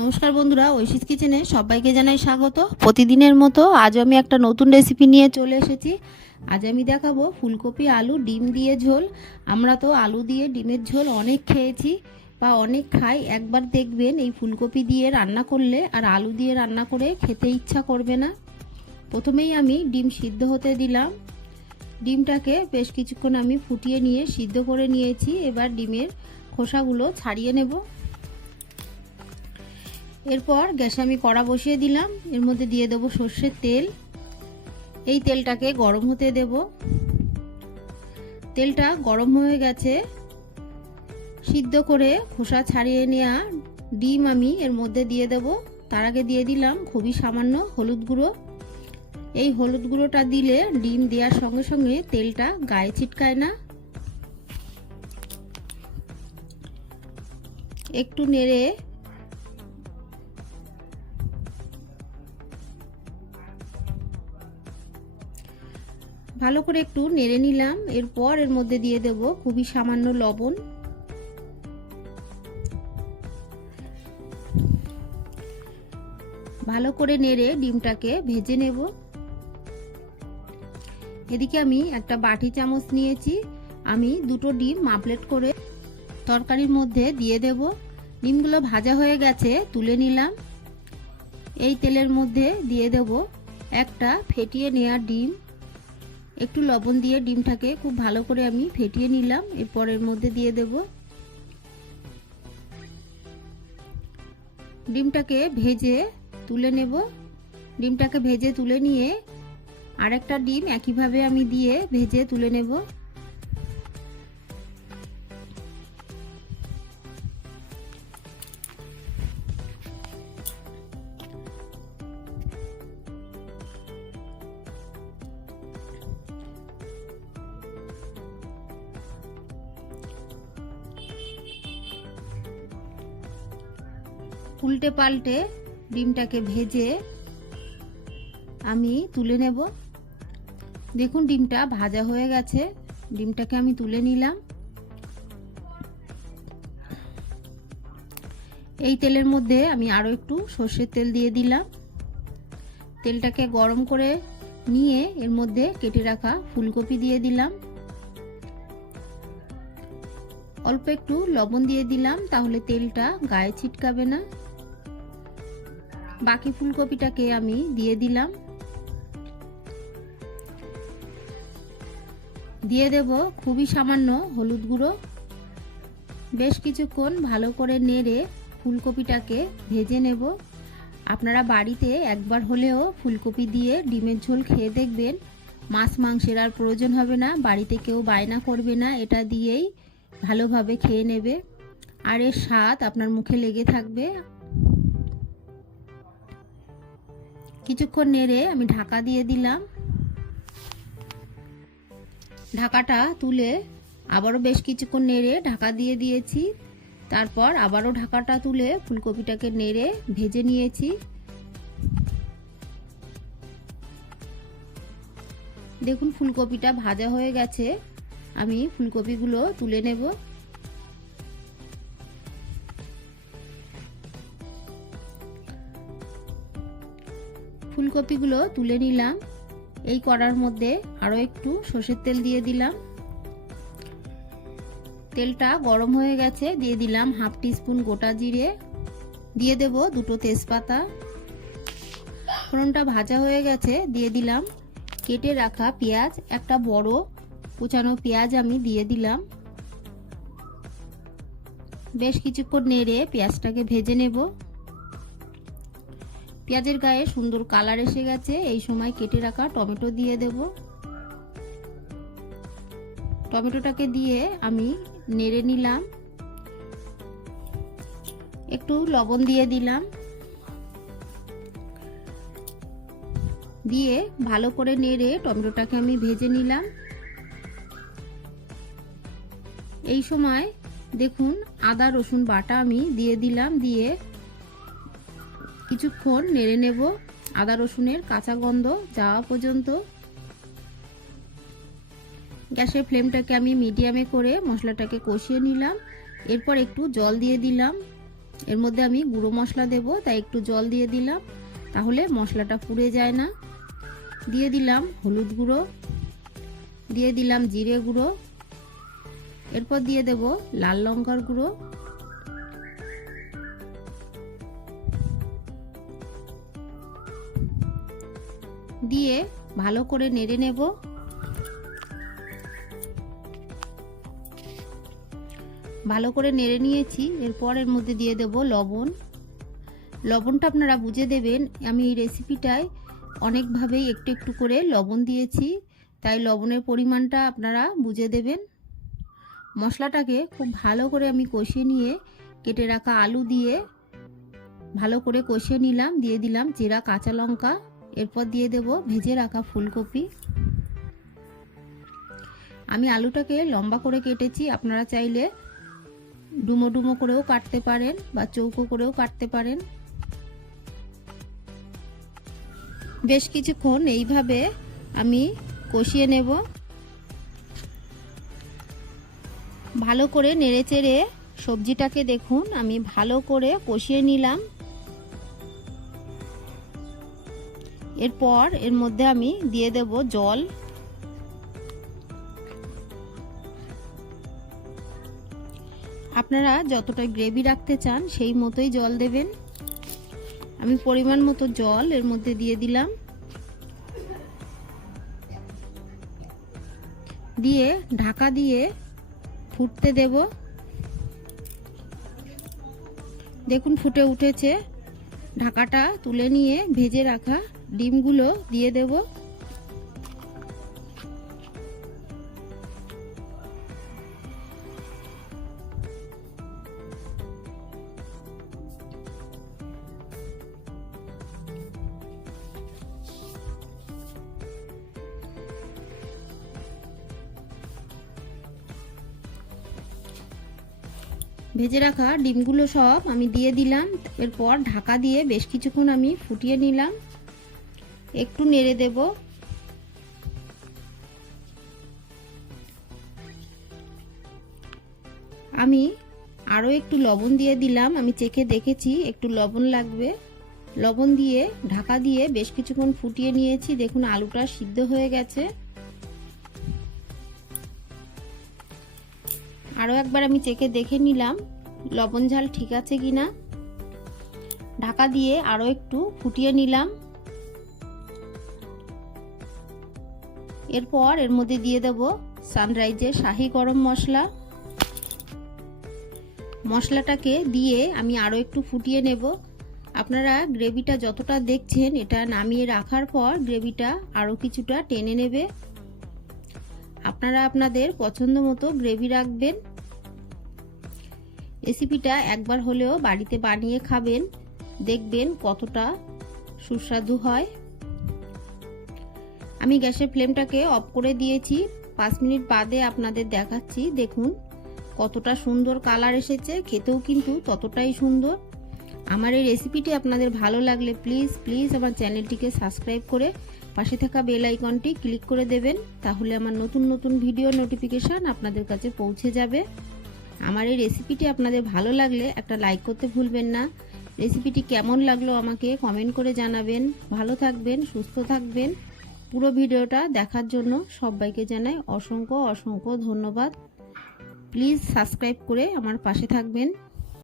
নমস্কার বন্ধুরা, ঐশিস কিচেনে সবাইকে জানাই স্বাগত। প্রতিদিনের মতো আজ আমি একটা নতুন রেসিপি নিয়ে চলে এসেছি। আজ আমি দেখাবো ফুলকপি, আলু, ডিম দিয়ে ঝোল। আমরা তো আলু দিয়ে ডিমের ঝোল অনেক খেয়েছি বা অনেক খাই। একবার দেখবেন এই ফুলকপি দিয়ে রান্না করলে আর আলু দিয়ে রান্না করে খেতে ইচ্ছা করবে না। প্রথমেই আমি ডিম সিদ্ধ হতে দিলাম। ডিমটাকে বেশ কিছুক্ষণ আমি ফুটিয়ে নিয়ে সিদ্ধ করে নিয়েছি। এবার ডিমের খোসাগুলো ছাড়িয়ে নেব। এরপর গ্যাসে আমি কড়া বসিয়ে দিলাম। এর মধ্যে দিয়ে দেবো সর্ষের তেল। এই তেলটাকে গরম হতে দেব। তেলটা গরম হয়ে গেছে। সিদ্ধ করে খোসা ছাড়িয়ে নেওয়া ডিম আমি এর মধ্যে দিয়ে দেব। তার আগে দিয়ে দিলাম খুবই সামান্য হলুদ গুঁড়ো। এই হলুদ গুঁড়োটা দিলে ডিম দেওয়ার সঙ্গে সঙ্গে তেলটা গায়ে ছিটকায় না। একটু নেড়ে ভালো করে একটু নেড়ে নিলাম। এরপর এর মধ্যে দিয়ে দেব খুবই সামান্য লবণ। ভালো করে নেড়ে ডিমটাকে ভেজে নেব। এদিকে আমি একটা বাটি চামচ নিয়েছি। আমি দুটো ডিম মাপলেট করে তরকারির মধ্যে দিয়ে দেব। ডিমগুলো ভাজা হয়ে গেছে, তুলে নিলাম। এই তেলের মধ্যে দিয়ে দেব একটা ফেটিয়ে নেওয়া ডিম। একটু লবণ দিয়ে ডিমটাকে খুব ভালো করে আমি ফেটিয়ে নিলাম। এর মধ্যে দিয়ে দেব ডিমটাকে ভেজে তুলে নেব। ডিমটাকে ভেজে তুলে নিয়ে আরেকটা ডিম একইভাবে আমি দিয়ে ভেজে তুলে নেব। উল্টে পাল্টে ডিমটাকে ভেজে আমি তুলে নেব। দেখুন, ডিমটা ভাজা হয়ে গেছে। ডিমটাকে আমি তুলে নিলাম। এই তেলের মধ্যে আমি আরও একটু সর্ষের তেল দিয়ে দিলাম। তেলটাকে গরম করে নিয়ে এর মধ্যে কেটে রাখা ফুলকপি দিয়ে দিলাম। অল্প একটু লবণ দিয়ে দিলাম, তাহলে তেলটা গায়ে ছিটকাবে না। বাকি ফুলকপিটাকে আমি দিয়ে দিলাম। দিয়ে দেব খুবই সামান্য হলুদ গুঁড়ো। বেশ কিছুক্ষণ ভালো করে নেড়ে ফুলকপিটাকে ভেজে নেব। আপনারা বাড়িতে একবার হলেও ফুলকপি দিয়ে ডিমের ঝোল খেয়ে দেখবেন। মাছ মাংসের আর প্রয়োজন হবে না, বাড়িতে কেউ বায়না করবে না, এটা দিয়েই ভালোভাবে খেয়ে নেবে। আর এর স্বাদ আপনার মুখে লেগে থাকবে। কিছুক্ষণ নেড়ে আমি ঢাকা দিয়ে দিলাম। ঢাকাটা তুলে আবারও বেশ কিছুক্ষণ নেড়ে ঢাকা দিয়ে দিয়েছি। তারপর আবারও ঢাকাটা তুলে ফুলকপিটাকে নেড়ে ভেজে নিয়েছি। দেখুন ফুলকপিটা ভাজা হয়ে গেছে। আমি ফুলকপিগুলো তুলে নেব। ফুলকপিগুলো তুলে নিলাম। এই কড়ার মধ্যে আরও একটু সর্ষের তেল দিয়ে দিলাম। তেলটা গরম হয়ে গেছে, দিয়ে দিলাম হাফ টিস্পুন গোটা জিরে। দিয়ে দেব দুটো তেজপাতা। ফোড়নটা ভাজা হয়ে গেছে, দিয়ে দিলাম কেটে রাখা পেঁয়াজ, একটা বড় কুচানো পেঁয়াজ আমি দিয়ে দিলাম। বেশ কিছুক্ষণ নেড়ে পেঁয়াজটাকে ভেজে নেব। পেঁয়াজের গায়ে সুন্দর কালার এসে গেছে। এই সময় কেটে রাখা টমেটো দিয়ে দেব। টমেটোটাকে দিয়ে আমি নেড়ে নিলাম। একটু লবণ দিয়ে দিলাম। দিয়ে ভালো করে নেড়ে টমেটোটাকে আমি ভেজে নিলাম। এই সময় দেখুন আদা রসুন বাটা আমি দিয়ে দিলাম। দিয়ে কিছুক্ষণ নেড়ে নেব। আদা রসুনের কাঁচা গন্ধ যাওয়া পর্যন্ত। গ্যাসের ফ্লেমটাকে আমি মিডিয়ামে করে মশলাটাকে কষিয়ে নিলাম। এরপর একটু জল দিয়ে দিলাম। এর মধ্যে আমি গুঁড়ো মশলা দেব, তাই একটু জল দিয়ে দিলাম। তাহলে মশলাটা পুড়ে যায় না। দিয়ে দিলাম হলুদ গুঁড়ো। দিয়ে দিলাম জিরে গুঁড়ো। এরপর দিয়ে দেব লাল লঙ্কার গুঁড়ো। দিয়ে ভালো করে নেড়ে নেব। ভালো করে নেড়ে নিয়েছি, এরপর এর মধ্যে দিয়ে দেব লবণ। লবণটা আপনারা বুঝে দেবেন, আমি এই রেসিপিটায় অনেকভাবেই একটু একটু করে লবণ দিয়েছি, তাই লবণের পরিমাণটা আপনারা বুঝে দেবেন। মশলাটাকে খুব ভালো করে আমি কষিয়ে নিয়ে কেটে রাখা আলু দিয়ে ভালো করে কষিয়ে নিলাম, দিয়ে দিলাম জিরা, কাঁচা লঙ্কা এরপর দিয়ে দেব ভেজে রাখা ফুলকপি। আমি আলুটাকে লম্বা করে কেটেছি, আপনারা চাইলে ডুমো ডুমো করেও কাটতে পারেন বা চৌকো করেও কাটতে পারেন। বেশ কিছুক্ষণ এইভাবে আমি কষিয়ে নেব। ভালো করে নেড়ে চেড়ে সবজিটাকে দেখুন, আমি ভালো করে কষিয়ে নিলাম। এরপর এর মধ্যে আমি দিয়ে দেব জল। আপনারা যতটা গ্রেভি রাখতে চান সেই মতোই জল দেবেন। আমি পরিমাণ মতো জল এর মধ্যে দিয়ে দিলাম। দিয়ে ঢাকা দিয়ে ফুটতে দেব। দেখুন ফুটে উঠেছে। ঢাকাটা তুলে নিয়ে ভেজে রাখা। ডিমগুলো দিয়ে দেব। ভেজে রাখা ডিমগুলো সব আমি দিয়ে দিলাম। এরপর ঢাকা দিয়ে বেশ কিছুক্ষণ আমি ফুটিয়ে নিলাম। একটু নেড়ে দেব। আমি আরও একটু লবণ দিয়ে দিলাম। আমি চেখে দেখেছি একটু লবণ লাগবে। লবণ দিয়ে, ঢাকা দিয়ে বেশ কিছুক্ষণ ফুটিয়ে নিয়েছি। দেখুন, আলুটা সিদ্ধ হয়ে গেছে। আরও একবার আমি চেখে দেখে নিলাম, লবণ ঝাল ঠিক আছে কি না ঢাকা দিয়ে আরও একটু ফুটিয়ে নিলাম। এরপর এর মধ্যে দিয়ে দেব সানরাইজের শাহি গরম মশলা। মশলাটাকে দিয়ে আমি আরও একটু ফুটিয়ে নেব। আপনারা গ্রেভিটা যতটা দেখছেন, এটা নামিয়ে রাখার পর গ্রেভিটা আরও কিছুটা টেনে নেবে। আপনারা আপনাদের পছন্দ মতো গ্রেভি রাখবেন। রেসিপিটা একবার হলেও বাড়িতে বানিয়ে খাবেন। দেখবেন কতটা সুস্বাদু হয়। আমি গ্যাসের ফ্লেমটাকে অফ করে দিয়েছি। পাঁচ মিনিট বাদে আপনাদের দেখাচ্ছি। দেখুন, কতটা সুন্দর কালার এসেছে। খেতেও কিন্তু ততটাই সুন্দর। আমার এই রেসিপিটি আপনাদের ভালো লাগলে প্লিজ প্লিজ আমার চ্যানেলটিকে সাবস্ক্রাইব করে পাশে থাকা বেল আইকনটি ক্লিক করে দেবেন। তাহলে আমার নতুন নতুন ভিডিও নোটিফিকেশান আপনাদের কাছে পৌঁছে যাবে। আমার এই রেসিপিটি আপনাদের ভালো লাগলে একটা লাইক করতে ভুলবেন না। রেসিপিটি কেমন লাগল আমাকে কমেন্ট করে জানাবেন। ভালো থাকবেন, সুস্থ থাকবেন। পুরো ভিডিওটা দেখার জন্য সবাইকে জানাই অসংখ্য অসংখ্য ধন্যবাদ। প্লিজ সাবস্ক্রাইব করে আমার পাশে থাকবেন।